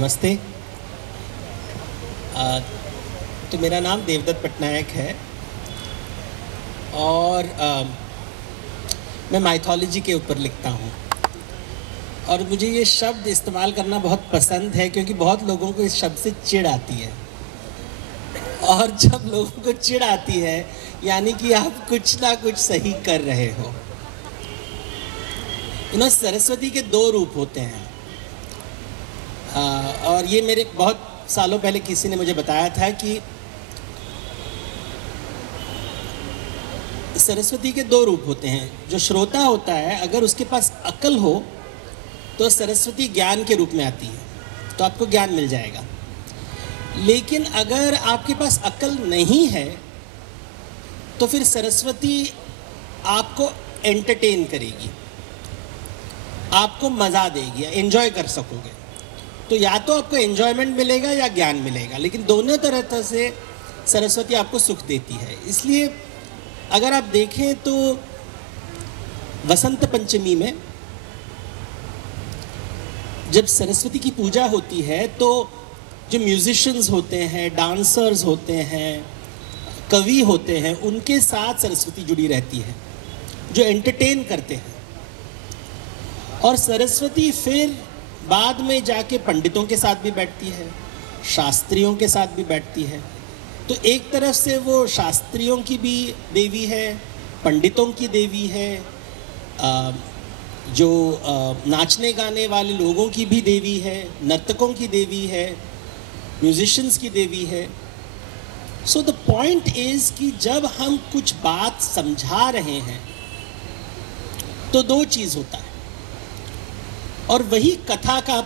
नमस्ते। तो मेरा नाम देवदत्त पटनायक है और मैं माइथोलॉजी के ऊपर लिखता हूँ और मुझे ये शब्द इस्तेमाल करना बहुत पसंद है क्योंकि बहुत लोगों को इस शब्द से चिढ़ आती है और जब लोगों को चिढ़ आती है यानी कि आप कुछ ना कुछ सही कर रहे हो। सरस्वती के दो रूप होते हैं और ये मेरे बहुत सालों पहले किसी ने मुझे बताया था कि सरस्वती के दो रूप होते हैं। जो श्रोता होता है अगर उसके पास अक्ल हो तो सरस्वती ज्ञान के रूप में आती है, तो आपको ज्ञान मिल जाएगा। लेकिन अगर आपके पास अक्ल नहीं है तो फिर सरस्वती आपको एंटरटेन करेगी, आपको मज़ा देगी, एंजॉय कर सकोगे। तो या तो आपको एंजॉयमेंट मिलेगा या ज्ञान मिलेगा, लेकिन दोनों तरह से सरस्वती आपको सुख देती है। इसलिए अगर आप देखें तो वसंत पंचमी में जब सरस्वती की पूजा होती है तो जो म्यूजिशियंस होते हैं, डांसर्स होते हैं, कवि होते हैं, उनके साथ सरस्वती जुड़ी रहती है जो एंटरटेन करते हैं। और सरस्वती फिर बाद में जाके पंडितों के साथ भी बैठती है, शास्त्रियों के साथ भी बैठती है। तो एक तरफ से वो शास्त्रियों की भी देवी है, पंडितों की देवी है, जो नाचने गाने वाले लोगों की भी देवी है, नर्तकों की देवी है, म्यूजिशियंस की देवी है। सो द पॉइंट इज़ कि जब हम कुछ बात समझा रहे हैं तो दो चीज़ होता है और वही कथा का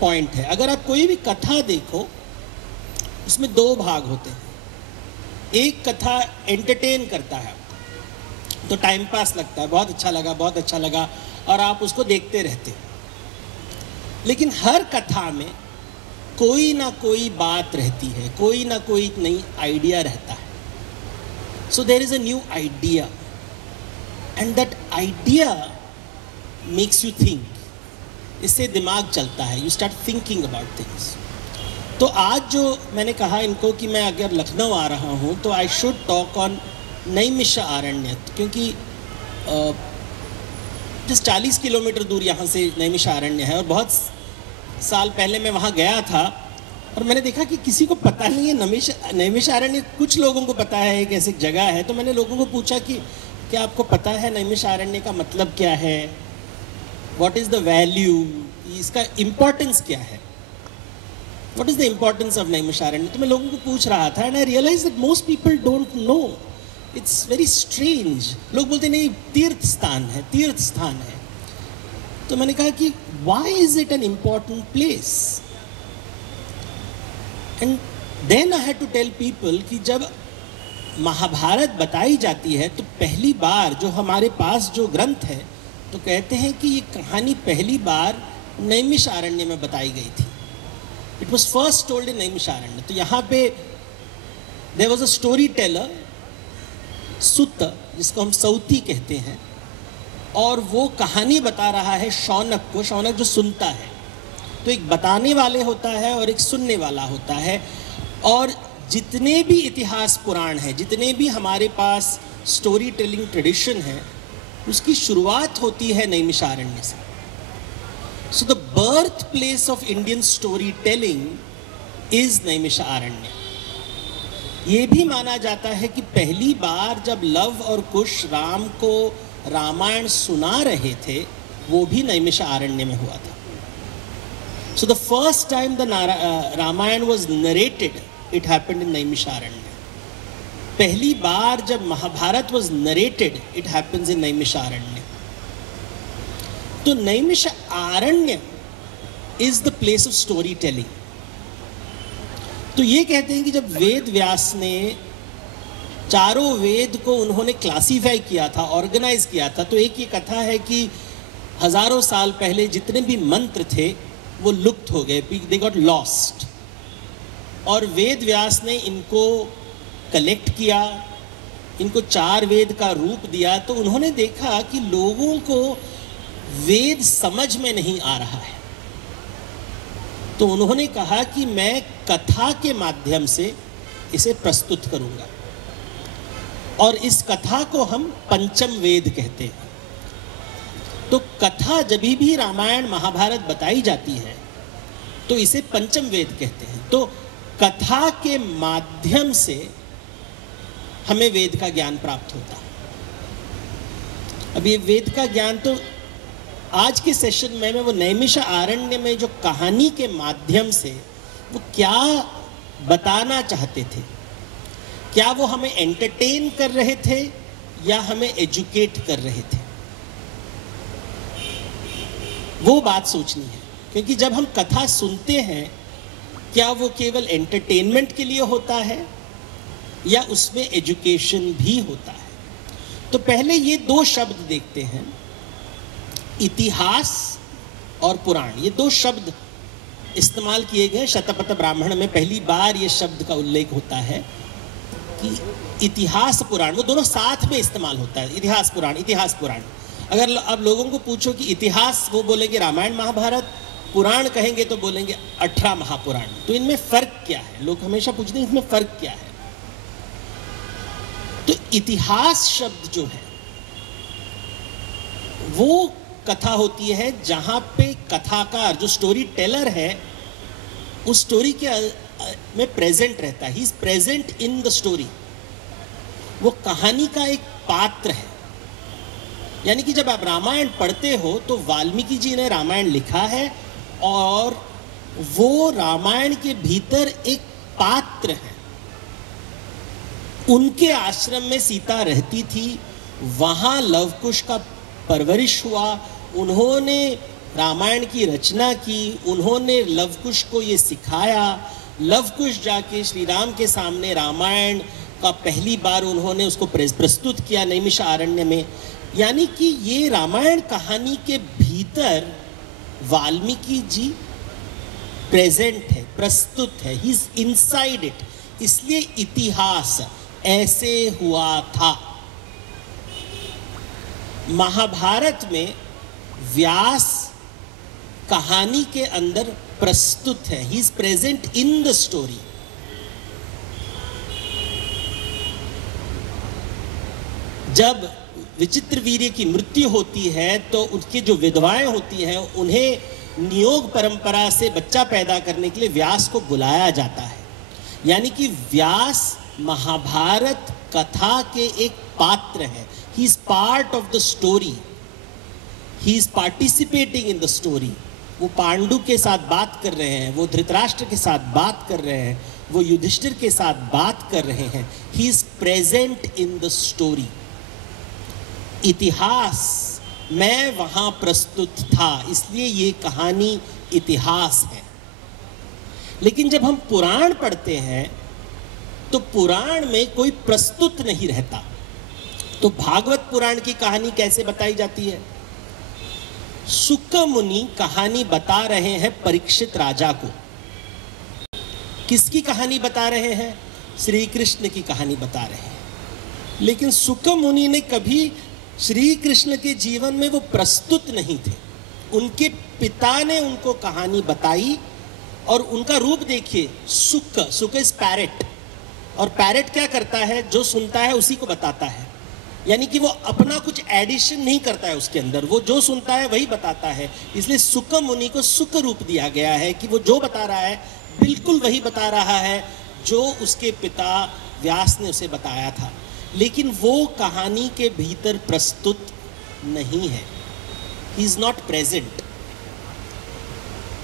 पॉइंट है। अगर आप कोई भी कथा देखो उसमें दो भाग होते हैं। एक कथा एंटरटेन करता है तो टाइम पास लगता है, बहुत अच्छा लगा और आप उसको देखते रहते हो। लेकिन हर कथा में कोई ना कोई बात रहती है, कोई ना कोई नई आइडिया रहता है। So there is a new idea and that idea makes you think. इससे दिमाग चलता है, you start thinking about things. तो आज जो मैंने कहा इनको कि मैं अगर लखनऊ आ रहा हूँ तो I should talk on Naimisharanya, क्योंकि जिस 40 किलोमीटर दूर यहाँ से नैमिषारण्य है और बहुत साल पहले मैं वहाँ गया था और मैंने देखा कि किसी को पता नहीं है नैमिषारण्य। कुछ लोगों को पता है एक ऐसी जगह है, तो मैंने लोगों को पूछा कि क्या आपको पता है नैमिषारण्य का मतलब क्या है, व्हाट इज़ द वैल्यू, इसका इम्पोर्टेंस क्या है, what is the importance of Naimisharanya. तो मैं लोगों को पूछ रहा था and I realize that most people don't know, it's very strange. लोग बोलते नहीं तीर्थ स्थान है। तो मैंने कहा कि why is it an important place, and then I had to tell people कि जब महाभारत बताई जाती है तो पहली बार जो हमारे पास जो ग्रंथ है तो कहते हैं कि ये कहानी पहली बार नैमिषारण्य में बताई गई थी। It was first told in Naimisharanya. तो यहाँ पे there was a story teller Suta, जिसको हम सौती कहते हैं, और वो कहानी बता रहा है शौनक को। शौनक जो सुनता है, तो एक बताने वाले होता है और एक सुनने वाला होता है। और जितने भी इतिहास पुराण हैं, जितने भी हमारे पास स्टोरी टेलिंग ट्रेडिशन है, उसकी शुरुआत होती है नैमिषारण्य से। So the birth place of Indian story telling is Naimisharanya. ये भी माना जाता है कि पहली बार जब लव और कुश राम को रामायण सुना रहे थे वो भी नैमिषारण्य में हुआ था। So the first time the Ramayana was narrated, it happened in Naimisharanya. पहली बार जब Mahabharata was narrated, it happens in Naimisharanya. तो Naimisharanya is the place of story telling. तो ये कहते हैं कि जब वेद व्यास ने चारों वेद को उन्होंने क्लासीफाई किया था, ऑर्गेनाइज किया था, तो एक ये कथा है कि हजारों साल पहले जितने भी मंत्र थे वो लुप्त हो गए, दे गॉट लॉस्ट। और वेद व्यास ने इनको कलेक्ट किया, इनको चार वेद का रूप दिया। तो उन्होंने देखा कि लोगों को वेद समझ में नहीं आ रहा है, तो उन्होंने कहा कि मैं कथा के माध्यम से इसे प्रस्तुत करूंगा, और इस कथा को हम पंचम वेद कहते हैं। तो कथा जब भी रामायण महाभारत बताई जाती है तो इसे पंचम वेद कहते हैं। तो कथा के माध्यम से हमें वेद का ज्ञान प्राप्त होता है। अब ये वेद का ज्ञान तो आज के सेशन में वो नैमिषारण्य में जो कहानी के माध्यम से वो क्या बताना चाहते थे, क्या वो हमें एंटरटेन कर रहे थे या हमें एजुकेट कर रहे थे, वो बात सोचनी है। क्योंकि जब हम कथा सुनते हैं, क्या वो केवल एंटरटेनमेंट के लिए होता है या उसमें एजुकेशन भी होता है। तो पहले ये दो शब्द देखते हैं, इतिहास और पुराण। ये दो शब्द इस्तेमाल किए गए शतपथ ब्राह्मण में, पहली बार ये शब्द का उल्लेख होता है कि इतिहास पुराण, वो दोनों साथ में इस्तेमाल होता है, इतिहास पुराण, इतिहास पुराण। अगर अब लोगों को पूछो कि इतिहास, वो बोलेंगे रामायण महाभारत, पुराण कहेंगे तो बोलेंगे 18 महापुराण। तो इनमें फर्क क्या है, लोग हमेशा पूछते हैं इसमें फर्क क्या है। तो इतिहास शब्द जो है वो कथा होती है जहां पे कथाकार, जो स्टोरी टेलर है, उस स्टोरी के में प्रेजेंट रहता है। He is present in the story. वो कहानी का एक पात्र है। यानी कि जब आप रामायण पढ़ते हो तो वाल्मीकि जी ने रामायण लिखा है और वो रामायण के भीतर एक पात्र है। उनके आश्रम में सीता रहती थी, वहां लवकुश का परवरिश हुआ, उन्होंने रामायण की रचना की, उन्होंने लवकुश को ये सिखाया। लवकुश जाके श्री राम के सामने रामायण का पहली बार उन्होंने उसको प्रस्तुत किया नैमिषारण्य में। यानी कि ये रामायण कहानी के भीतर वाल्मीकि जी प्रेजेंट है, प्रस्तुत है, ही इज इनसाइड इट। इसलिए इतिहास ऐसे हुआ था। महाभारत में व्यास कहानी के अंदर प्रस्तुत है, he is present in the story. जब विचित्रवीर्य की मृत्यु होती है तो उनकी जो विधवाएं होती हैं, उन्हें नियोग परंपरा से बच्चा पैदा करने के लिए व्यास को बुलाया जाता है। यानी कि व्यास महाभारत कथा के एक पात्र है। He is part of the story, he is participating in the story. वो पांडु के साथ बात कर रहे हैं, वो धृतराष्ट्र के साथ बात कर रहे हैं, वो युधिष्ठिर के साथ बात कर रहे हैं। He is present in the story. इतिहास, मैं वहां प्रस्तुत था, इसलिए ये कहानी इतिहास है। लेकिन जब हम पुराण पढ़ते हैं तो पुराण में कोई प्रस्तुत नहीं रहता। तो भागवत पुराण की कहानी कैसे बताई जाती है? सुक मुनि कहानी बता रहे हैं परीक्षित राजा को। किसकी कहानी बता रहे हैं? श्री कृष्ण की कहानी बता रहे हैं। लेकिन सुक मुनि ने कभी श्री कृष्ण के जीवन में वो प्रस्तुत नहीं थे। उनके पिता ने उनको कहानी बताई और उनका रूप देखिए, सुक, सुक इज पैरेट। और पैरेट क्या करता है? जो सुनता है उसी को बताता है। यानी कि वो अपना कुछ एडिशन नहीं करता है उसके अंदर, वो जो सुनता है वही बताता है। इसलिए सुक मुनि को सुक रूप दिया गया है कि वो जो बता रहा है बिल्कुल वही बता रहा है जो उसके पिता व्यास ने उसे बताया था। लेकिन वो कहानी के भीतर प्रस्तुत नहीं है। He is not present.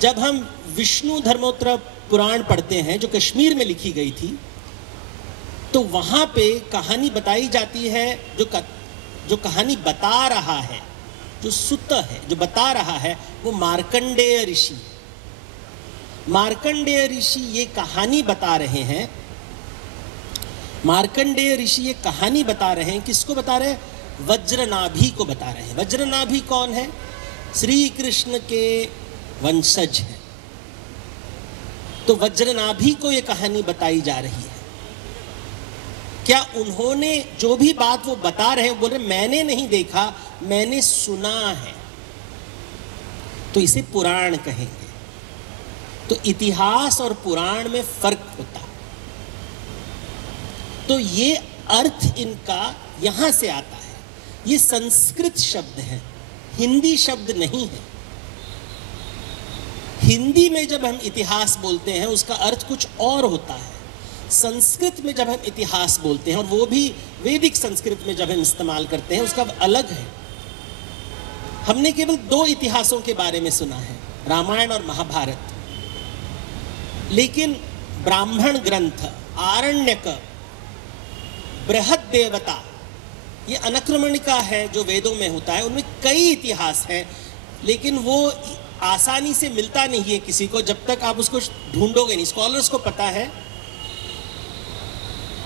जब हम विष्णु धर्मोत्तर पुराण पढ़ते हैं जो कश्मीर में लिखी गई थी, तो वहां पे कहानी बताई जाती है। जो कहानी बता रहा है, जो सुत है, जो बता रहा है, वो मार्कंडेय ऋषि। मार्कंडेय ऋषि ये कहानी बता रहे हैं। मार्कंडेय ऋषि ये कहानी बता रहे हैं। किसको बता रहे हैं? वज्रनाभि को बता रहे हैं। वज्रनाभि कौन है? श्री कृष्ण के वंशज हैं। तो वज्रनाभि को ये कहानी बताई जा रही है। क्या उन्होंने जो भी बात वो बता रहे हैं, बोल रहे मैंने नहीं देखा, मैंने सुना है, तो इसे पुराण कहेंगे। तो इतिहास और पुराण में फर्क होता है। तो ये अर्थ इनका यहां से आता है। ये संस्कृत शब्द है, हिंदी शब्द नहीं है। हिंदी में जब हम इतिहास बोलते हैं उसका अर्थ कुछ और होता है। संस्कृत में जब हम इतिहास बोलते हैं, और वो भी वैदिक संस्कृत में जब हम इस्तेमाल करते हैं, उसका अलग है। हमने केवल 2 इतिहासों के बारे में सुना है, रामायण और महाभारत। लेकिन ब्राह्मण ग्रंथ, आरण्यक, बृहद्देवता, ये अनक्रमणिका है जो वेदों में होता है। उनमें कई इतिहास हैं, लेकिन वो आसानी से मिलता नहीं है किसी को, जब तक आप उसको ढूंढोगे नहीं। स्कॉलर्स को पता है।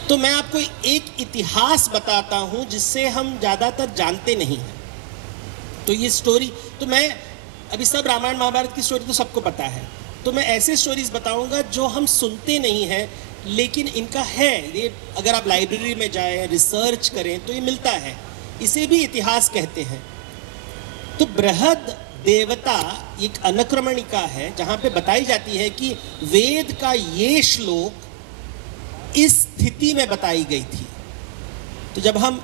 तो मैं आपको एक इतिहास बताता हूं जिससे हम ज़्यादातर जानते नहीं हैं। तो ये स्टोरी, तो मैं अभी सब रामायण महाभारत की स्टोरी तो सबको पता है, तो मैं ऐसे स्टोरीज बताऊंगा जो हम सुनते नहीं हैं, लेकिन इनका है। ये अगर आप लाइब्रेरी में जाएं, रिसर्च करें तो ये मिलता है। इसे भी इतिहास कहते हैं। तो बृहद देवता एक अनक्रमणिका है जहाँ पे बताई जाती है कि वेद का ये श्लोक इस स्थिति में बताई गई थी। तो जब हम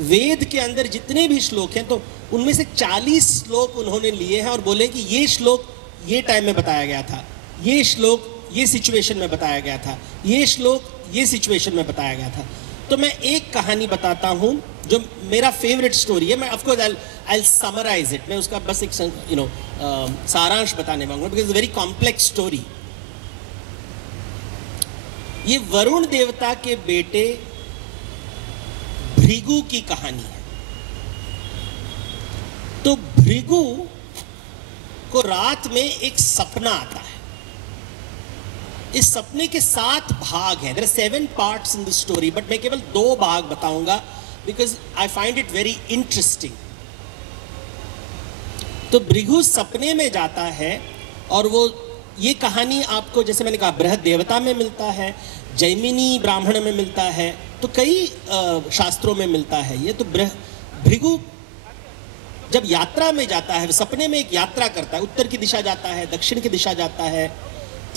वेद के अंदर जितने भी श्लोक हैं, तो उनमें से 40 श्लोक उन्होंने लिए हैं और बोले कि ये श्लोक ये टाइम में बताया गया था, ये श्लोक ये सिचुएशन में बताया गया था, ये श्लोक ये सिचुएशन में बताया गया था। तो मैं एक कहानी बताता हूँ जो मेरा फेवरेट स्टोरी है। मैं of course I summarise it, मैं उसका बस एक सारांश बताने वांगा, बिकॉज वेरी कॉम्प्लेक्स स्टोरी। ये वरुण देवता के बेटे भृगु की कहानी है। तो भृगु को रात में एक सपना आता है। इस सपने के 7 भाग हैं। There are 7 parts in the story, but मैं केवल 2 भाग बताऊंगा because I find it very interesting. तो भृगु सपने में जाता है, और वो ये कहानी आपको, जैसे मैंने कहा, बृहद देवता में मिलता है, जैमिनी ब्राह्मण में मिलता है, तो कई शास्त्रों में मिलता है ये। तो भृगु जब यात्रा में जाता है, सपने में एक यात्रा करता है, उत्तर की दिशा जाता है, दक्षिण की दिशा जाता है,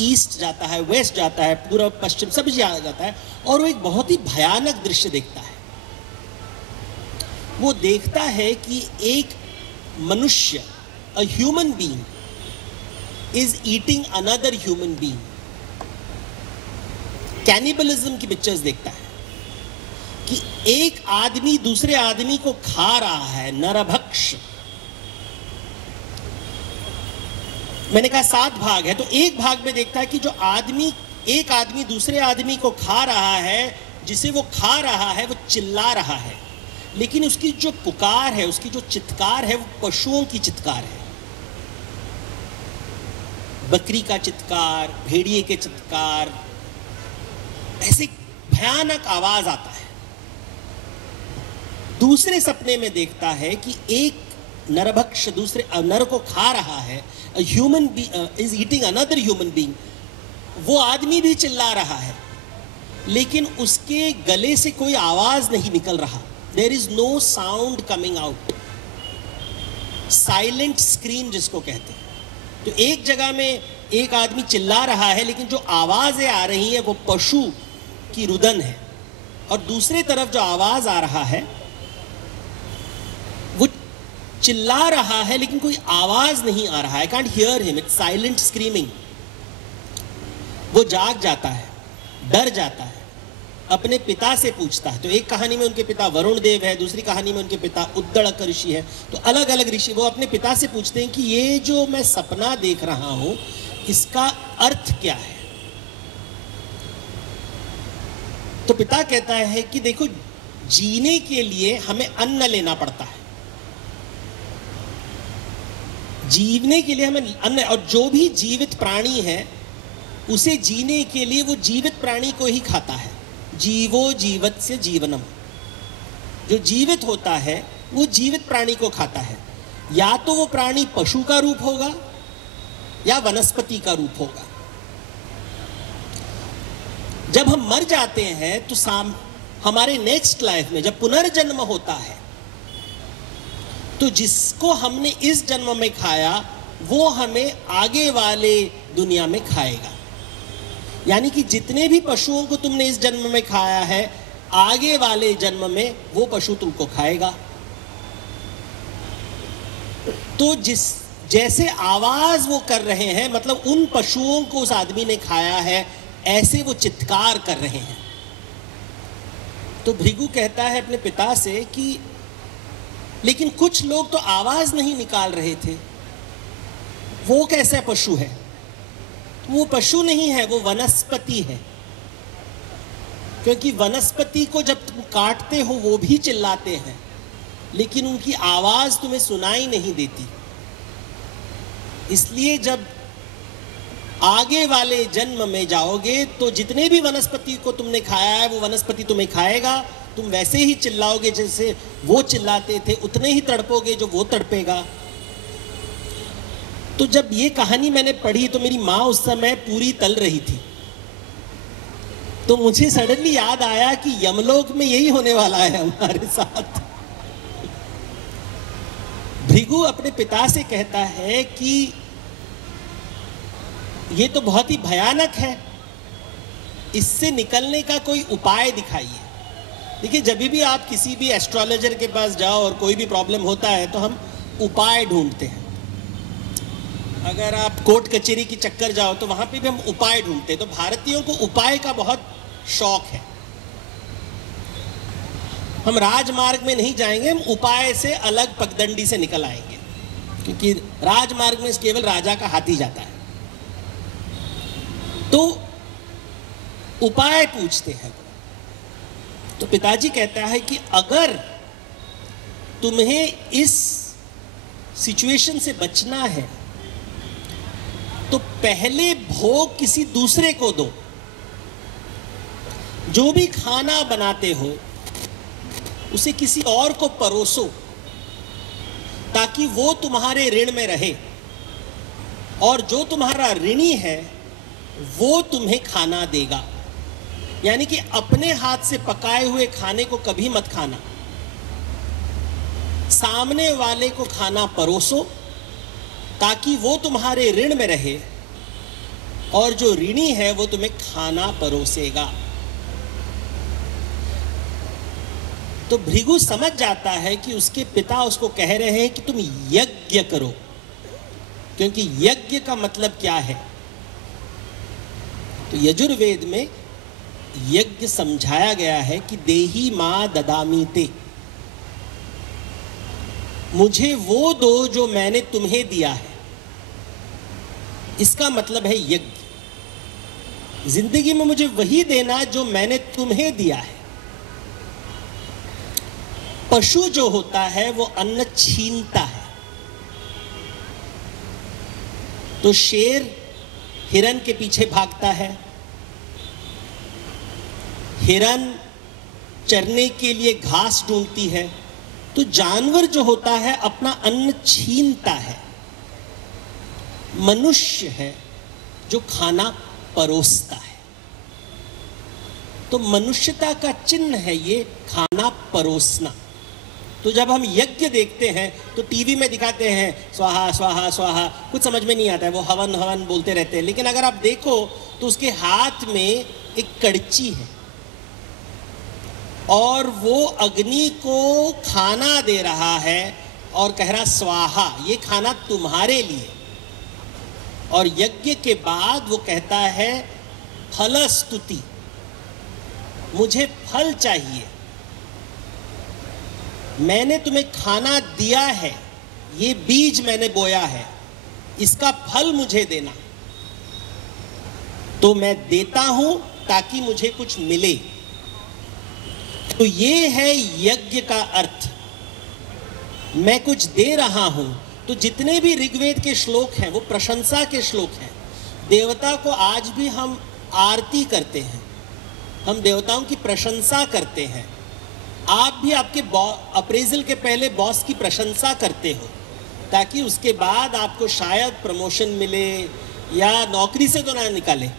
ईस्ट जाता है, वेस्ट जाता है, पूर्व पश्चिम सब जाता है, और वो एक बहुत ही भयानक दृश्य देखता है। वो देखता है कि एक मनुष्य, a human being, is eating another human being. Cannibalism की पिक्चर्स देखता है कि एक आदमी दूसरे आदमी को खा रहा है, नरभक्ष। मैंने कहा 7 भाग है, तो एक भाग में देखता है कि जो आदमी, एक आदमी दूसरे आदमी को खा रहा है, जिसे वो खा रहा है वो चिल्ला रहा है, लेकिन उसकी जो पुकार है, उसकी जो चित्कार है, वो पशुओं की चित्कार है। बकरी का चित्कार, भेड़िए के चित्कार, ऐसे भयानक आवाज आता है। दूसरे सपने में देखता है कि एक नरभक्ष दूसरे नर को खा रहा है, human is eating another human being. वो आदमी भी चिल्ला रहा है, लेकिन उसके गले से कोई आवाज नहीं निकल रहा। There is no sound coming out, silent scream जिसको कहते हैं। तो एक जगह में एक आदमी चिल्ला रहा है, लेकिन जो आवाजें आ रही हैं वो पशु की रुदन है, और दूसरे तरफ जो आवाज आ रहा है वो चिल्ला रहा है, लेकिन कोई आवाज नहीं आ रहा है। I can't hear him, it's silent screaming. वो जाग जाता है, डर जाता है, अपने पिता से पूछता है। तो एक कहानी में उनके पिता वरुण देव है, दूसरी कहानी में उनके पिता उद्दड़क ऋषि है। तो अलग अलग ऋषि वो अपने पिता से पूछते हैं कि ये जो मैं सपना देख रहा हूं, इसका अर्थ क्या है। तो पिता कहता है कि देखो, जीने के लिए हमें अन्न लेना पड़ता है, जीवने के लिए हमें अन्न, और जो भी जीवित प्राणी है उसे जीने के लिए वो जीवित प्राणी को ही खाता है। जीवो जीवत से जीवनम, जो जीवित होता है वो जीवित प्राणी को खाता है। या तो वो प्राणी पशु का रूप होगा या वनस्पति का रूप होगा। जब हम मर जाते हैं तो हमारे नेक्स्ट लाइफ में जब पुनर्जन्म होता है, तो जिसको हमने इस जन्म में खाया वो हमें आगे वाले दुनिया में खाएगा। यानी कि जितने भी पशुओं को तुमने इस जन्म में खाया है, आगे वाले जन्म में वो पशु तुमको खाएगा। तो जैसे आवाज वो कर रहे हैं, मतलब उन पशुओं को उस आदमी ने खाया है, ऐसे वो चित्कार कर रहे हैं। तो भृगु कहता है अपने पिता से कि लेकिन कुछ लोग तो आवाज नहीं निकाल रहे थे, वो कैसा पशु है? वो पशु नहीं है, वो वनस्पति है। क्योंकि वनस्पति को जब तुम काटते हो वो भी चिल्लाते हैं, लेकिन उनकी आवाज तुम्हें सुनाई नहीं देती। इसलिए जब आगे वाले जन्म में जाओगे तो जितने भी वनस्पति को तुमने खाया है वो वनस्पति तुम्हें खाएगा। तुम वैसे ही चिल्लाओगे जैसे वो चिल्लाते थे, उतने ही तड़पोगे जो वो तड़पेगा। तो जब ये कहानी मैंने पढ़ी तो मेरी माँ उस समय पूरी तल रही थी। तो मुझे सडनली याद आया कि यमलोक में यही होने वाला है हमारे साथ। भृगु अपने पिता से कहता है कि ये तो बहुत ही भयानक है, इससे निकलने का कोई उपाय दिखाइए। देखिए, जब भी आप किसी भी एस्ट्रोलॉजर के पास जाओ और कोई भी प्रॉब्लम होता है तो हम उपाय ढूंढते हैं। अगर आप कोर्ट कचहरी की चक्कर जाओ तो वहां पे भी हम उपाय ढूंढते हैं। तो भारतीयों को उपाय का बहुत शौक है। हम राजमार्ग में नहीं जाएंगे, हम उपाय से अलग पगडंडी से निकल आएंगे, क्योंकि राजमार्ग में केवल राजा का हाथी जाता है। तो उपाय पूछते हैं। तो पिताजी कहता है कि अगर तुम्हें इस सिचुएशन से बचना है तो पहले भोग किसी दूसरे को दो। जो भी खाना बनाते हो उसे किसी और को परोसो, ताकि वो तुम्हारे ऋण में रहे, और जो तुम्हारा ऋणी है वो तुम्हें खाना देगा। यानी कि अपने हाथ से पकाए हुए खाने को कभी मत खाना, सामने वाले को खाना परोसो ताकि वो तुम्हारे ऋण में रहे, और जो ऋणी है वो तुम्हें खाना परोसेगा। तो भृगु समझ जाता है कि उसके पिता उसको कह रहे हैं कि तुम यज्ञ करो, क्योंकि यज्ञ का मतलब क्या है? तो यजुर्वेद में यज्ञ समझाया गया है कि देही मां ददामी ते, मुझे वो दो जो मैंने तुम्हें दिया है। इसका मतलब है यज्ञ। जिंदगी में मुझे वही देना जो मैंने तुम्हें दिया है। पशु जो होता है वो अन्न छीनता है। तो शेर हिरन के पीछे भागता है, हिरन चरने के लिए घास ढूंढती है। तो जानवर जो होता है अपना अन्न छीनता है। मनुष्य है जो खाना परोसता है। तो मनुष्यता का चिन्ह है ये खाना परोसना। तो जब हम यज्ञ देखते हैं तो टीवी में दिखाते हैं स्वाहा स्वाहा स्वाहा, कुछ समझ में नहीं आता है, वो हवन हवन बोलते रहते हैं। लेकिन अगर आप देखो तो उसके हाथ में एक कड़ची है और वो अग्नि को खाना दे रहा है और कह रहा स्वाहा, ये खाना तुम्हारे लिए। और यज्ञ के बाद वो कहता है फलस्तुति, मुझे फल चाहिए। मैंने तुम्हें खाना दिया है, ये बीज मैंने बोया है, इसका फल मुझे देना। तो मैं देता हूं ताकि मुझे कुछ मिले। तो ये है यज्ञ का अर्थ। मैं कुछ दे रहा हूं। तो जितने भी ऋग्वेद के श्लोक हैं वो प्रशंसा के श्लोक हैं। देवता को आज भी हम आरती करते हैं, हम देवताओं की प्रशंसा करते हैं। आप भी आपके अप्रेजल के पहले बॉस की प्रशंसा करते हो, ताकि उसके बाद आपको शायद प्रमोशन मिले या नौकरी से तो ना निकाले।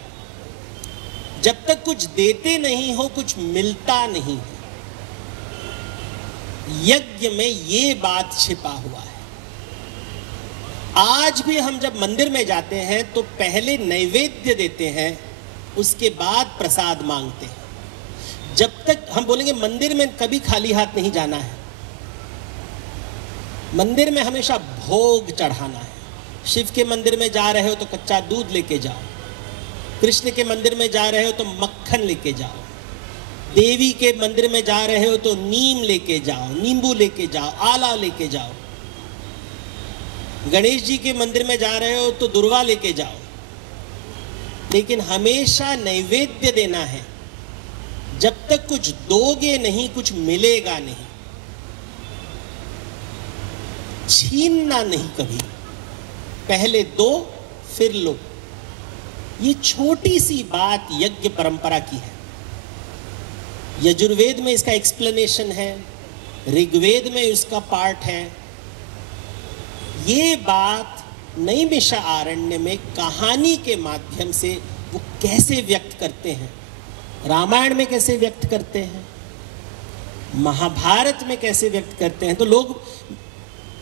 जब तक कुछ देते नहीं हो कुछ मिलता नहीं है। यज्ञ में ये बात छिपा हुआ है। आज भी हम जब मंदिर में जाते हैं तो पहले नैवेद्य देते हैं, उसके बाद प्रसाद मांगते हैं। जब तक हम बोलेंगे मंदिर में कभी खाली हाथ नहीं जाना है, मंदिर में हमेशा भोग चढ़ाना है। शिव के मंदिर में जा रहे हो तो कच्चा दूध लेके जाओ, कृष्ण के मंदिर में जा रहे हो तो मक्खन लेके जाओ, देवी के मंदिर में जा रहे हो तो नीम लेके जाओ, नींबू लेके जाओ, आला लेके जाओ, गणेश जी के मंदिर में जा रहे हो तो दुर्वा लेके जाओ। लेकिन हमेशा नैवेद्य देना है। जब तक कुछ दोगे नहीं, कुछ मिलेगा नहीं। छीनना नहीं कभी, पहले दो फिर लो। ये छोटी सी बात यज्ञ परंपरा की है। यजुर्वेद में इसका एक्सप्लेनेशन है, ऋग्वेद में इसका पार्ट है। ये बात नैमिषारण्य में कहानी के माध्यम से वो कैसे व्यक्त करते हैं, रामायण में कैसे व्यक्त करते हैं, महाभारत में कैसे व्यक्त करते हैं। तो लोग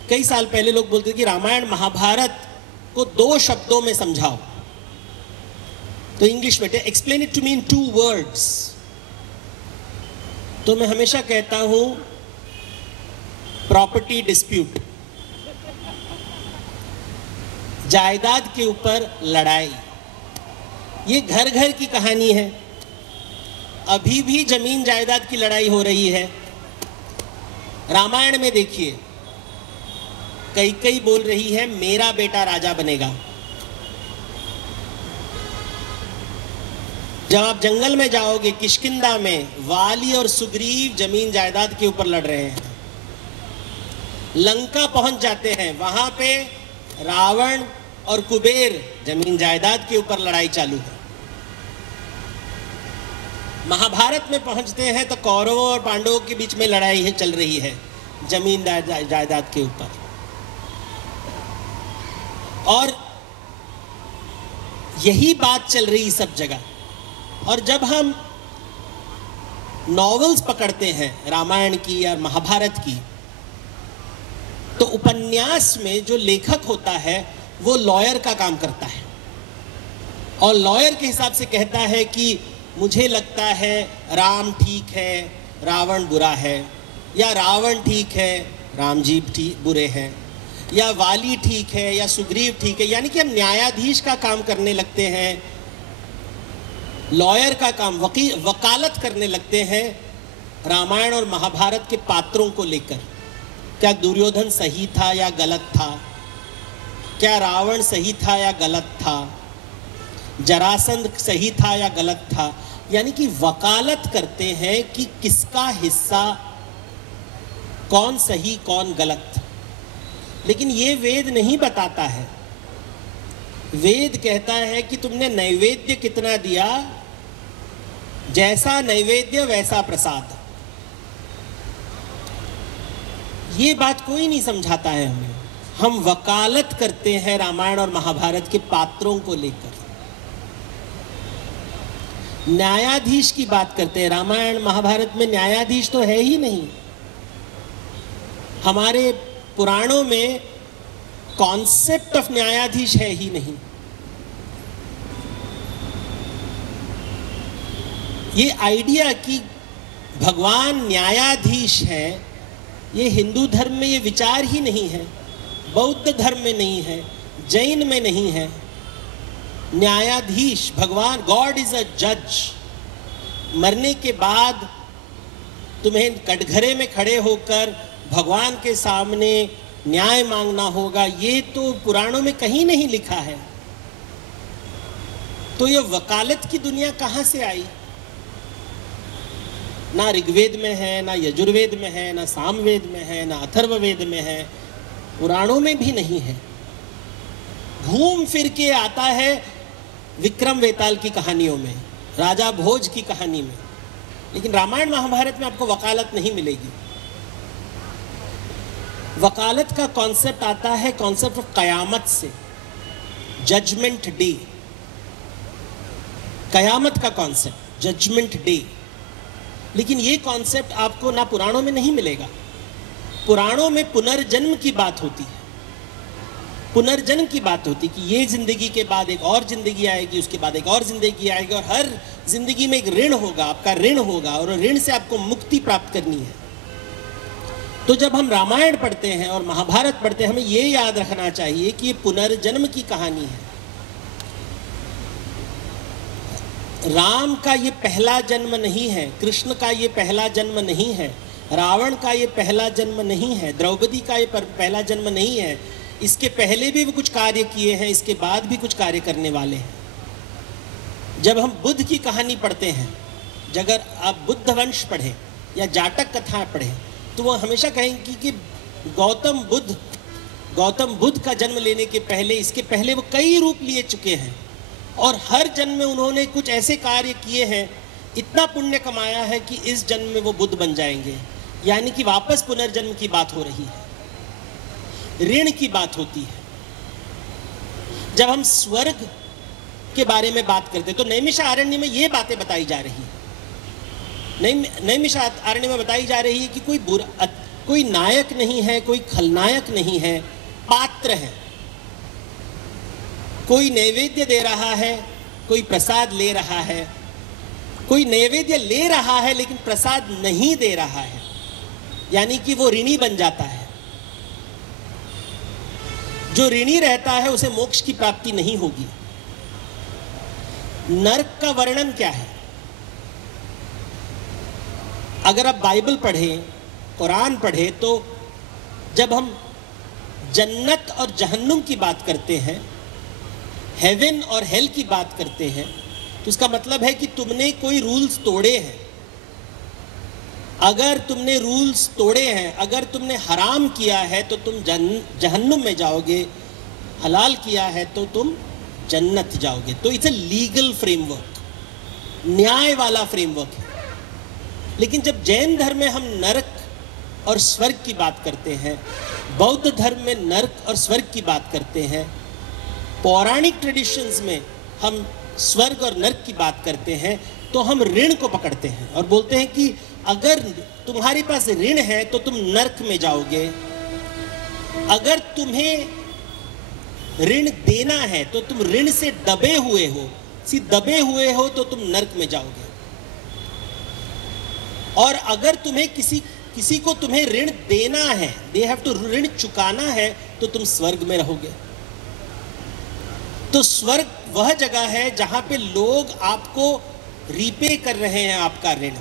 कई साल पहले लोग बोलते थे कि रामायण महाभारत को 2 शब्दों में समझाओ। तो इंग्लिश में explain it to me in 2 words. तो मैं हमेशा कहता हूं प्रॉपर्टी डिस्प्यूट, जायदाद के ऊपर लड़ाई। ये घर घर की कहानी है। अभी भी जमीन जायदाद की लड़ाई हो रही है। रामायण में देखिए, कैकेयी बोल रही है मेरा बेटा राजा बनेगा। जब आप जंगल में जाओगे किष्किंधा में, वाली और सुग्रीव जमीन जायदाद के ऊपर लड़ रहे हैं। लंका पहुंच जाते हैं, वहां पे रावण और कुबेर जमीन जायदाद के ऊपर लड़ाई चालू है। महाभारत में पहुंचते हैं तो कौरवों और पांडवों के बीच में लड़ाई है, चल रही है जमीन जायदाद के ऊपर। और यही बात चल रही सब जगह। और जब हम नॉवेल्स पकड़ते हैं रामायण की या महाभारत की, तो उपन्यास में जो लेखक होता है वो लॉयर का काम करता है और लॉयर के हिसाब से कहता है कि मुझे लगता है राम ठीक है, रावण बुरा है, या रावण ठीक है, राम जी ठीक बुरे हैं, या वाली ठीक है या सुग्रीव ठीक है। यानी कि हम न्यायाधीश का काम करने लगते हैं, लॉयर का काम, वकालत करने लगते हैं रामायण और महाभारत के पात्रों को लेकर। क्या दुर्योधन सही था या गलत था, क्या रावण सही था या गलत था, जरासंध सही था या गलत था। यानी कि वकालत करते हैं कि किसका हिस्सा, कौन सही कौन गलत। लेकिन ये वेद नहीं बताता है। वेद कहता है कि तुमने नैवेद्य कितना दिया, जैसा नैवेद्य वैसा प्रसाद। ये बात कोई नहीं समझाता है हमें। हम वकालत करते हैं रामायण और महाभारत के पात्रों को लेकर। न्यायाधीश की बात करते हैं। रामायण महाभारत में न्यायाधीश तो है ही नहीं। हमारे पुराणों में कॉन्सेप्ट ऑफ न्यायाधीश है ही नहीं। ये आइडिया कि भगवान न्यायाधीश है, ये हिंदू धर्म में ये विचार ही नहीं है, बौद्ध धर्म में नहीं है, जैन में नहीं है। न्यायाधीश भगवान, गॉड इज अ जज। मरने के बाद तुम्हें कटघरे में खड़े होकर भगवान के सामने न्याय मांगना होगा, ये तो पुराणों में कहीं नहीं लिखा है। तो ये वकालत की दुनिया कहां से आई? ना ऋग्वेद में है, ना यजुर्वेद में है, ना सामवेद में है, ना अथर्ववेद में है, पुराणों में भी नहीं है। घूम फिर के आता है विक्रम वेताल की कहानियों में, राजा भोज की कहानी में। लेकिन रामायण महाभारत में आपको वकालत नहीं मिलेगी। वकालत का कॉन्सेप्ट आता है कॉन्सेप्ट ऑफ कयामत से, जजमेंट डे। कयामत का कॉन्सेप्ट, जजमेंट डे। लेकिन ये कॉन्सेप्ट आपको ना पुराणों में नहीं मिलेगा। पुराणों में पुनर्जन्म की बात होती है। पुनर्जन्म की बात होती कि ये जिंदगी के बाद एक और जिंदगी आएगी, उसके बाद एक और जिंदगी आएगी, और हर जिंदगी में एक ऋण होगा, आपका ऋण होगा, और ऋण से आपको मुक्ति प्राप्त करनी है। तो जब हम रामायण पढ़ते हैं और महाभारत पढ़ते हैं, हमें ये याद रखना चाहिए कि ये पुनर्जन्म की कहानी है। राम का ये पहला जन्म नहीं है, कृष्ण का ये पहला जन्म नहीं है, रावण का ये पहला जन्म नहीं है, द्रौपदी का ये पहला जन्म नहीं है। इसके पहले भी वो कुछ कार्य किए हैं, इसके बाद भी कुछ कार्य करने वाले हैं। जब हम बुद्ध की कहानी पढ़ते हैं, अगर आप बुद्ध वंश पढ़ें या जाटक कथा पढ़ें, तो वो हमेशा कहेंगे कि गौतम बुद्ध का जन्म लेने के पहले, इसके पहले वो कई रूप लिए चुके हैं, और हर जन्म में उन्होंने कुछ ऐसे कार्य किए हैं, इतना पुण्य कमाया है कि इस जन्म में वो बुद्ध बन जाएंगे। यानी कि वापस पुनर्जन्म की बात हो रही है, ऋण की बात होती है। जब हम स्वर्ग के बारे में बात करते हैं तो नैमिषारण्य में ये बातें बताई जा रही है। नैमिषारण्य में बताई जा रही है कि कोई नायक नहीं है, कोई खलनायक नहीं है, पात्र है। कोई नैवेद्य दे रहा है, कोई प्रसाद ले रहा है, कोई नैवेद्य ले रहा है लेकिन प्रसाद नहीं दे रहा है, यानी कि वो ऋणी बन जाता है। जो ऋणी रहता है उसे मोक्ष की प्राप्ति नहीं होगी। नरक का वर्णन क्या है? अगर आप बाइबल पढ़ें, कुरान पढ़ें, तो जब हम जन्नत और जहन्नुम की बात करते हैं, हेवन और हेल की बात करते हैं, तो इसका मतलब है कि तुमने कोई रूल्स तोड़े हैं। अगर तुमने रूल्स तोड़े हैं, अगर तुमने हराम किया है तो तुम जहन्नुम में जाओगे, हलाल किया है तो तुम जन्नत जाओगे। तो इट्स अ लीगल फ्रेमवर्क, न्याय वाला फ्रेमवर्क है। लेकिन जब जैन धर्म में हम नरक और स्वर्ग की बात करते हैं, बौद्ध धर्म में नरक और स्वर्ग की बात करते हैं, पौराणिक ट्रेडिशंस में हम स्वर्ग और नरक की बात करते हैं, तो हम ऋण को पकड़ते हैं और बोलते हैं कि अगर तुम्हारे पास ऋण है तो तुम नरक में जाओगे, अगर तुम्हें ऋण देना है तो तुम ऋण से दबे हुए हो तो तुम नरक में जाओगे, और अगर तुम्हें किसी को तुम्हें ऋण देना है, दे हैव टू, ऋण चुकाना है, तो तुम स्वर्ग में रहोगे। तो स्वर्ग वह जगह है जहां पे लोग आपको रीपे कर रहे हैं आपका ऋण,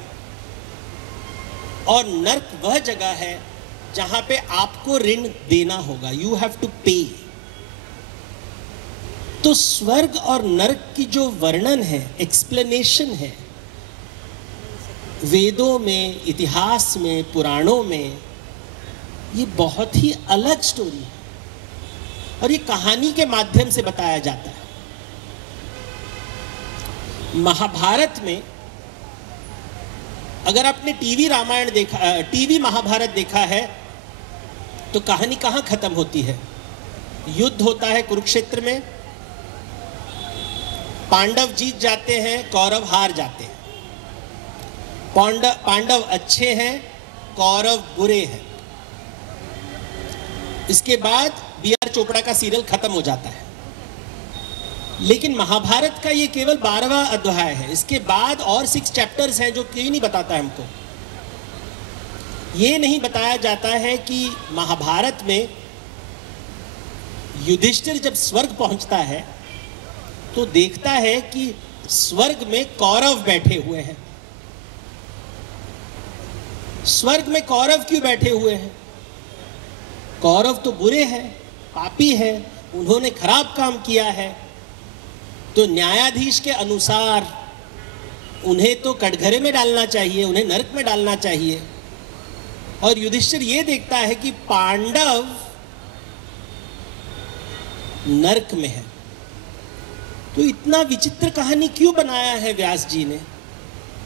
और नरक वह जगह है जहां पे आपको ऋण देना होगा, यू हैव टू पे। तो स्वर्ग और नरक की जो वर्णन है, एक्सप्लेनेशन है, वेदों में, इतिहास में, पुराणों में, ये बहुत ही अलग स्टोरी है, और ये कहानी के माध्यम से बताया जाता है। महाभारत में अगर आपने टीवी महाभारत देखा है, तो कहानी कहां खत्म होती है? युद्ध होता है कुरुक्षेत्र में, पांडव जीत जाते हैं, कौरव हार जाते हैं। पांडव अच्छे हैं, कौरव बुरे हैं। इसके बाद B.R. चोपड़ा का सीरियल खत्म हो जाता है। लेकिन महाभारत का ये केवल 12वां अध्याय है, इसके बाद और 6 चैप्टर्स हैं जो कोई नहीं बताता हमको। ये नहीं बताया जाता है कि महाभारत में युधिष्ठिर जब स्वर्ग पहुंचता है तो देखता है कि स्वर्ग में कौरव बैठे हुए हैं। स्वर्ग में कौरव क्यों बैठे हुए हैं? कौरव तो बुरे हैं, पापी हैं, उन्होंने खराब काम किया है, तो न्यायाधीश के अनुसार उन्हें तो कटघरे में डालना चाहिए, उन्हें नरक में डालना चाहिए। और युधिष्ठिर ये देखता है कि पांडव नरक में है। तो इतना विचित्र कहानी क्यों बनाया है व्यास जी ने?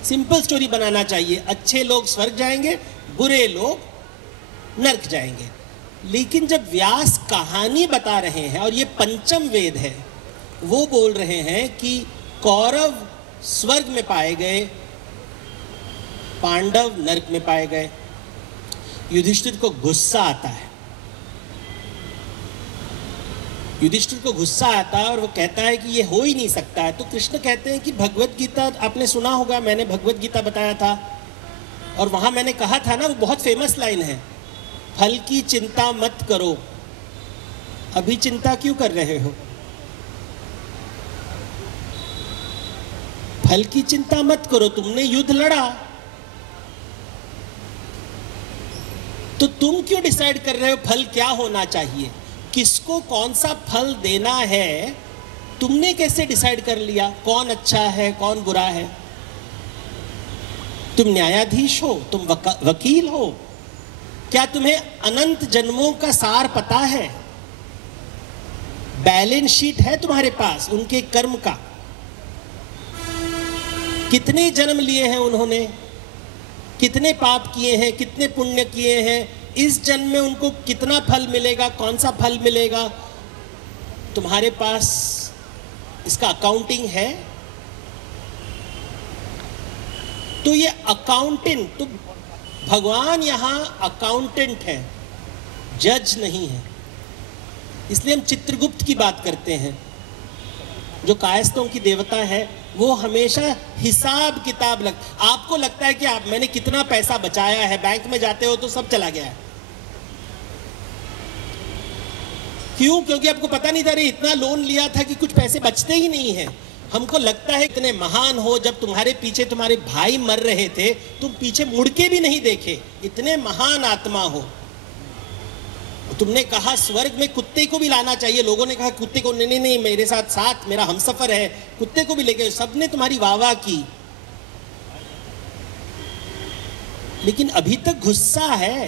सिंपल स्टोरी बनाना चाहिए, अच्छे लोग स्वर्ग जाएंगे, बुरे लोग नरक जाएंगे। लेकिन जब व्यास कहानी बता रहे हैं, और ये पंचम वेद है, वो बोल रहे हैं कि कौरव स्वर्ग में पाए गए, पांडव नरक में पाए गए, युधिष्ठिर को गुस्सा आता है। युधिष्ठिर को गुस्सा आता है और वो कहता है कि ये हो ही नहीं सकता है। तो कृष्ण कहते हैं कि भगवत गीता आपने सुना होगा, मैंने भगवत गीता बताया था और वहाँ मैंने कहा था ना, वो बहुत फेमस लाइन है, फल की चिंता मत करो। अभी चिंता क्यों कर रहे हो? फल की चिंता मत करो, तुमने युद्ध लड़ा तो तुम क्यों डिसाइड कर रहे हो फल क्या होना चाहिए, किसको कौन सा फल देना है? तुमने कैसे डिसाइड कर लिया कौन अच्छा है कौन बुरा है? तुम न्यायाधीश हो, तुम वकील हो, क्या तुम्हें अनंत जन्मों का सार पता है? बैलेंस शीट है तुम्हारे पास उनके कर्म का, कितने जन्म लिए हैं उन्होंने, कितने पाप किए हैं, कितने पुण्य किए हैं, इस जन्म में उनको कितना फल मिलेगा, कौन सा फल मिलेगा, तुम्हारे पास इसका अकाउंटिंग है? तो ये अकाउंटेंट, तो भगवान यहां अकाउंटेंट है, जज नहीं है। इसलिए हम चित्रगुप्त की बात करते हैं, जो कायस्थों की देवता है, वो हमेशा हिसाब किताब आपको लगता है कि मैंने कितना पैसा बचाया है, बैंक में जाते हो तो सब चला गया है। क्यों? क्योंकि आपको पता नहीं था रे इतना लोन लिया था कि कुछ पैसे बचते ही नहीं है। हमको लगता है इतने महान हो, जब तुम्हारे पीछे तुम्हारे भाई मर रहे थे तुम पीछे मुड़ के भी नहीं देखे, इतने महान आत्मा हो। तुमने कहा स्वर्ग में कुत्ते को भी लाना चाहिए, लोगों ने कहा कुत्ते को, नहीं नहीं मेरे साथ साथ मेरा हमसफर है, कुत्ते को भी लेके, सबने तुम्हारी वाह की, लेकिन अभी तक गुस्सा है,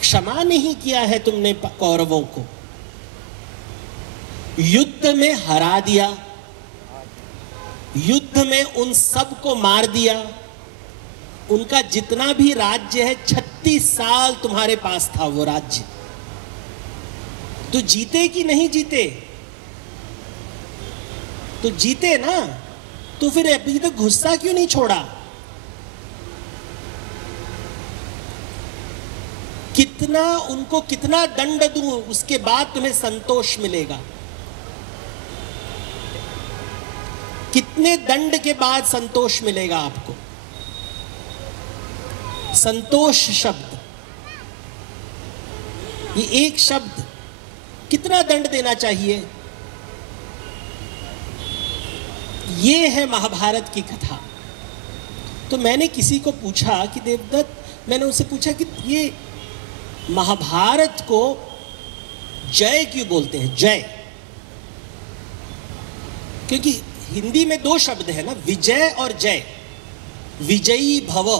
क्षमा नहीं किया है तुमने कौरवों को, युद्ध में हरा दिया, युद्ध में उन सब को मार दिया, उनका जितना भी राज्य है 36 साल तुम्हारे पास था वो राज्य, तो जीते कि नहीं जीते? तो जीते ना, तो फिर अभी तक गुस्सा क्यों नहीं छोड़ा? कितना उनको कितना दंड दूं उसके बाद तुम्हें संतोष मिलेगा? कितने दंड के बाद संतोष मिलेगा आपको? संतोष शब्द, ये एक शब्द कितना दंड देना चाहिए? ये है महाभारत की कथा। तो मैंने किसी को पूछा कि देवदत्त, मैंने उससे पूछा कि ये महाभारत को जय क्यों बोलते हैं? जय, क्योंकि हिंदी में दो शब्द है ना, विजय और जय, विजयी भव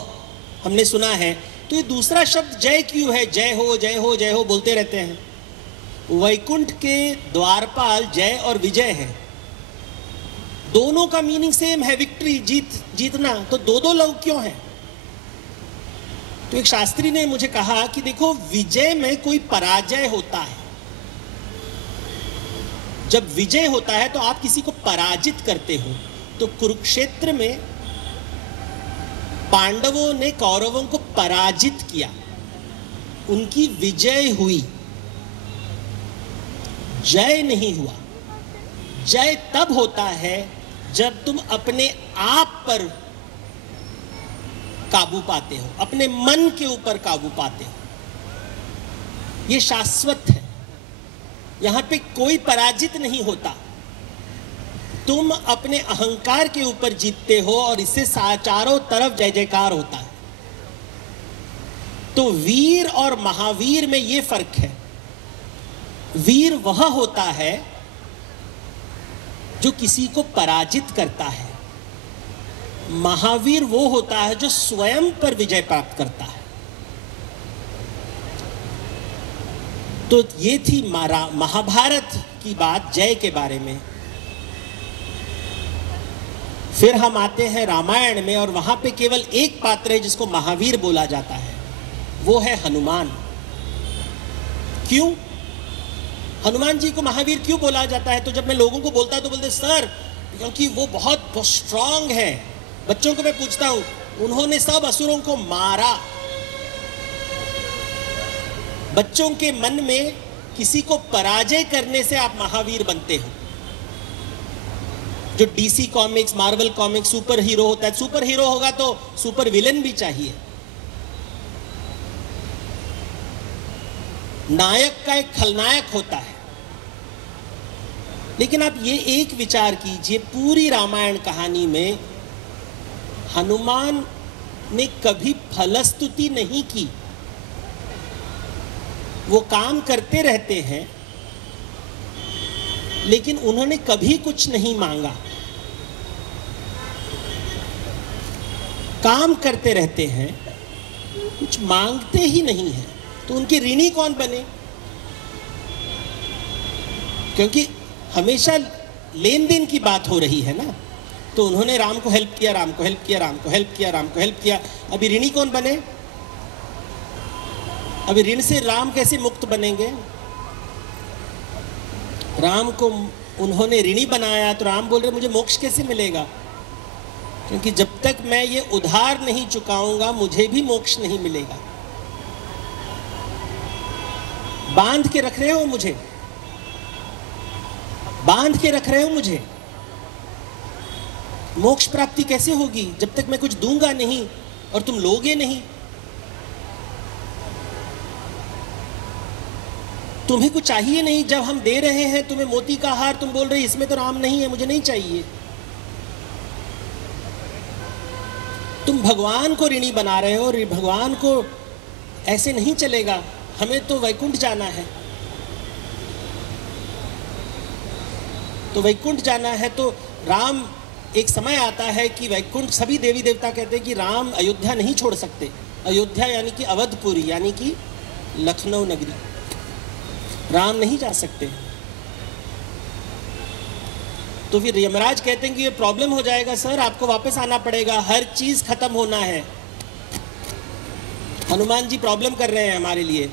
हमने सुना है, तो ये दूसरा शब्द जय क्यों है? जय हो जय हो जय हो बोलते रहते हैं। वैकुंठ के द्वारपाल जय और विजय है, दोनों का मीनिंग सेम है, विक्ट्री, जीतना, तो दो दो लोग क्यों हैं? तो एक शास्त्री ने मुझे कहा कि देखो, विजय में कोई पराजय होता है, जब विजय होता है तो आप किसी को पराजित करते हो। तो कुरुक्षेत्र में पांडवों ने कौरवों को पराजित किया, उनकी विजय हुई, जय नहीं हुआ। जय तब होता है जब तुम अपने आप पर काबू पाते हो, अपने मन के ऊपर काबू पाते हो। यह शाश्वत है, यहां पे कोई पराजित नहीं होता। तुम अपने अहंकार के ऊपर जीतते हो और इससे चारों तरफ जय जयकार होता है। तो वीर और महावीर में यह फर्क है। वीर वह होता है जो किसी को पराजित करता है, महावीर वो होता है जो स्वयं पर विजय प्राप्त करता है। तो ये थी महाभारत की बात जय के बारे में। फिर हम आते हैं रामायण में, और वहां पे केवल एक पात्र है जिसको महावीर बोला जाता है, वो है हनुमान। क्यों हनुमान जी को महावीर क्यों बोला जाता है? तो जब मैं लोगों को बोलता तो बोलते सर क्योंकि वो बहुत स्ट्रांग है। बच्चों को मैं पूछता हूं, उन्होंने सब असुरों को मारा। बच्चों के मन में किसी को पराजय करने से आप महावीर बनते हो। जो DC comics, Marvel comics, super hero होता है, सुपर हीरो होगा तो सुपर विलन भी चाहिए। नायक का एक खलनायक होता है। लेकिन आप ये एक विचार कीजिए, पूरी रामायण कहानी में हनुमान ने कभी फलस्तुति नहीं की। वो काम करते रहते हैं, लेकिन उन्होंने कभी कुछ नहीं मांगा। काम करते रहते हैं, कुछ मांगते ही नहीं हैं। तो उनके ऋणी कौन बने? क्योंकि हमेशा लेन देन की बात हो रही है ना। तो उन्होंने राम को हेल्प किया, राम को हेल्प किया, राम को हेल्प किया, राम को हेल्प किया। अभी ऋणी कौन बने? अभी ऋण से राम कैसे मुक्त बनेंगे? राम को उन्होंने ऋणी बनाया, तो राम बोल रहे मुझे मोक्ष कैसे मिलेगा? क्योंकि जब तक मैं ये उधार नहीं चुकाऊंगा मुझे भी मोक्ष नहीं मिलेगा। बांध के रख रहे हो मुझे, बांध के रख रहे हो मुझे। मोक्ष प्राप्ति कैसे होगी जब तक मैं कुछ दूंगा नहीं और तुम लोगे नहीं? तुम्हें कुछ चाहिए नहीं, जब हम दे रहे हैं तुम्हें मोती का हार, तुम बोल रहे इसमें तो राम नहीं है, मुझे नहीं चाहिए। तुम भगवान को ऋणी बना रहे हो, और भगवान को ऐसे नहीं चलेगा, हमें तो वैकुंठ जाना है। तो वैकुंठ जाना है तो राम, एक समय आता है कि वैकुंठ, सभी देवी देवता कहते हैं कि राम अयोध्या नहीं छोड़ सकते। अयोध्या यानी कि अवधपुरी, यानी कि लखनऊ नगरी, राम नहीं जा सकते। तो फिर यमराज कहते हैं कि ये प्रॉब्लम हो जाएगा सर, आपको वापस आना पड़ेगा, हर चीज खत्म होना है। हनुमान जी प्रॉब्लम कर रहे हैं हमारे लिए,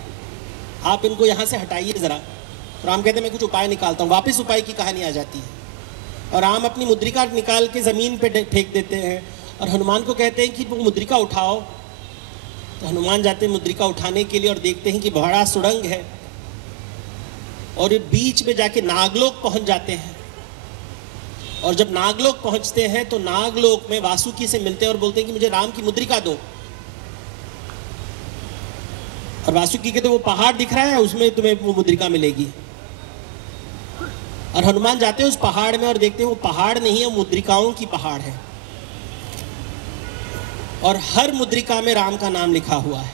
आप इनको यहां से हटाइए जरा। तो राम कहते हैं मैं कुछ उपाय निकालता हूँ। वापस उपाय की कहानी आ जाती है और राम अपनी मुद्रिका निकाल के जमीन पे फेंक देते हैं और हनुमान को कहते हैं कि वो मुद्रिका उठाओ। तो हनुमान जाते हैं मुद्रिका उठाने के लिए और देखते हैं कि बड़ा सुड़ंग है और ये बीच में जाके नागलोक पहुंच जाते हैं। और जब नागलोक पहुंचते हैं तो नागलोक में वासुकी से मिलते हैं और बोलते हैं कि मुझे राम की मुद्रिका दो। और वासुकी कहते वो पहाड़ दिख रहा है, उसमें तुम्हें वो मुद्रिका मिलेगी। और हनुमान जाते हैं उस पहाड़ में और देखते हैं वो पहाड़ नहीं है, मुद्रिकाओं की पहाड़ है और हर मुद्रिका में राम का नाम लिखा हुआ है।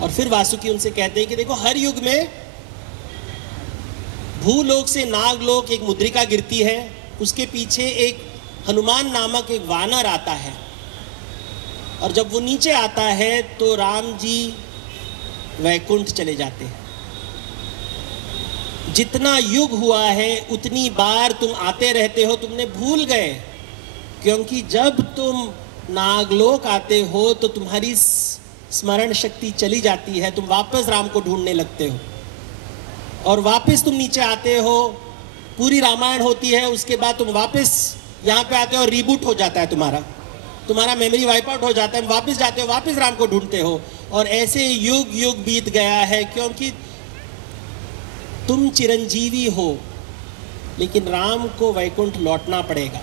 और फिर वासुकी उनसे कहते हैं कि देखो, हर युग में भूलोक से नागलोक एक मुद्रिका गिरती है, उसके पीछे एक हनुमान नामक एक वानर आता है और जब वो नीचे आता है तो राम जी वैकुंठ चले जाते हैं। जितना युग हुआ है उतनी बार तुम आते रहते हो, तुमने भूल गए, क्योंकि जब तुम नागलोक आते हो तो तुम्हारी स्मरण शक्ति चली जाती है, तुम वापस राम को ढूंढने लगते हो और वापस तुम नीचे आते हो, पूरी रामायण होती है, उसके बाद तुम वापस यहाँ पे आते हो और रीबूट हो जाता है तुम्हारा मेमोरी वाइप आउट हो जाता है, वापस जाते हो, वापस राम को ढूंढते हो और ऐसे युग युग बीत गया है। क्योंकि तुम चिरंजीवी हो, लेकिन राम को वैकुंठ लौटना पड़ेगा।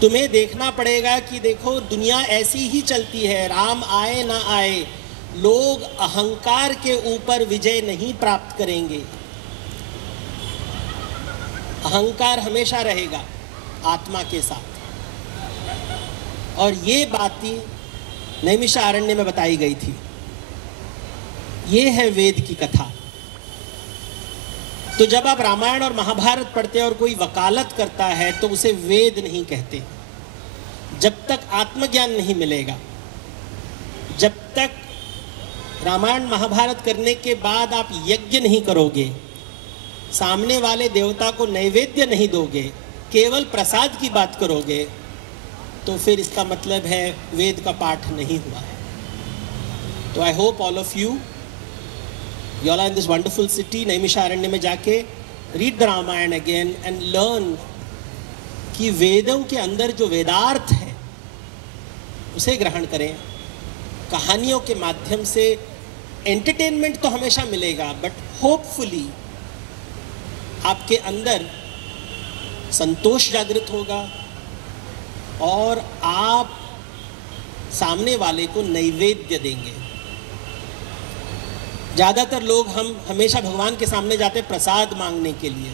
तुम्हें देखना पड़ेगा कि देखो दुनिया ऐसी ही चलती है, राम आए ना आए, लोग अहंकार के ऊपर विजय नहीं प्राप्त करेंगे। अहंकार हमेशा रहेगा आत्मा के साथ। और ये बातें नैमिषारण्य में बताई गई थी। ये है वेद की कथा। तो जब आप रामायण और महाभारत पढ़ते हैं और कोई वकालत करता है तो उसे वेद नहीं कहते। जब तक आत्मज्ञान नहीं मिलेगा, जब तक रामायण महाभारत करने के बाद आप यज्ञ नहीं करोगे, सामने वाले देवता को नैवेद्य नहीं दोगे, केवल प्रसाद की बात करोगे, तो फिर इसका मतलब है वेद का पाठ नहीं हुआ है। तो I hope all of you all are in this wonderful city, Naimisharanya में जाके read the Ramayan again and learn कि वेदों के अंदर जो वेदार्थ है उसे ग्रहण करें। कहानियों के माध्यम से एंटरटेनमेंट तो हमेशा मिलेगा, बट होपफुली आपके अंदर संतोष जागृत होगा और आप सामने वाले को नैवेद्य देंगे। ज़्यादातर लोग हम हमेशा भगवान के सामने जाते हैं प्रसाद मांगने के लिए,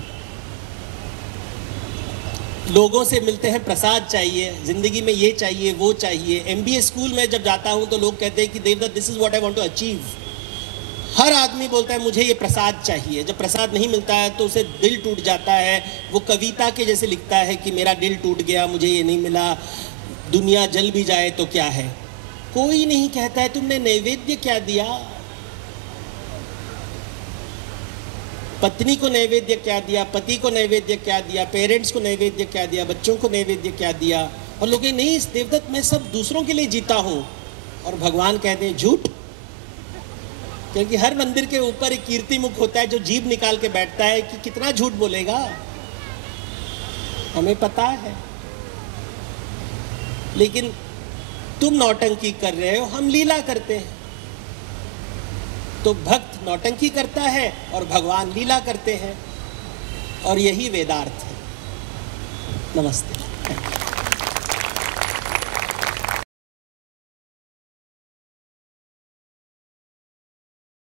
लोगों से मिलते हैं प्रसाद चाहिए, ज़िंदगी में ये चाहिए वो चाहिए। MBA स्कूल में जब जाता हूँ तो लोग कहते हैं कि Devdatta this is what I want to achieve. हर आदमी बोलता है मुझे ये प्रसाद चाहिए। जब प्रसाद नहीं मिलता है तो उसे दिल टूट जाता है, वो कविता के जैसे लिखता है कि मेरा दिल टूट गया, मुझे ये नहीं मिला, दुनिया जल भी जाए तो क्या है। कोई नहीं कहता है तुमने नैवेद्य क्या दिया, पत्नी को नैवेद्य क्या दिया, पति को नैवेद्य क्या दिया, पेरेंट्स को नैवेद्य क्या दिया, बच्चों को नैवेद्य क्या दिया। और लोग नहीं देवदत्त मैं सब दूसरों के लिए जीता हूँ, और भगवान कहते हैं झूठ, क्योंकि हर मंदिर के ऊपर एक कीर्ति मुख होता है जो जीभ निकाल के बैठता है कि कितना झूठ बोलेगा, हमें पता है। लेकिन तुम नौटंकी कर रहे हो, हम लीला करते हैं। तो भक्त नौटंकी करता है और भगवान लीला करते हैं, और यही वेदार्थ है। नमस्ते।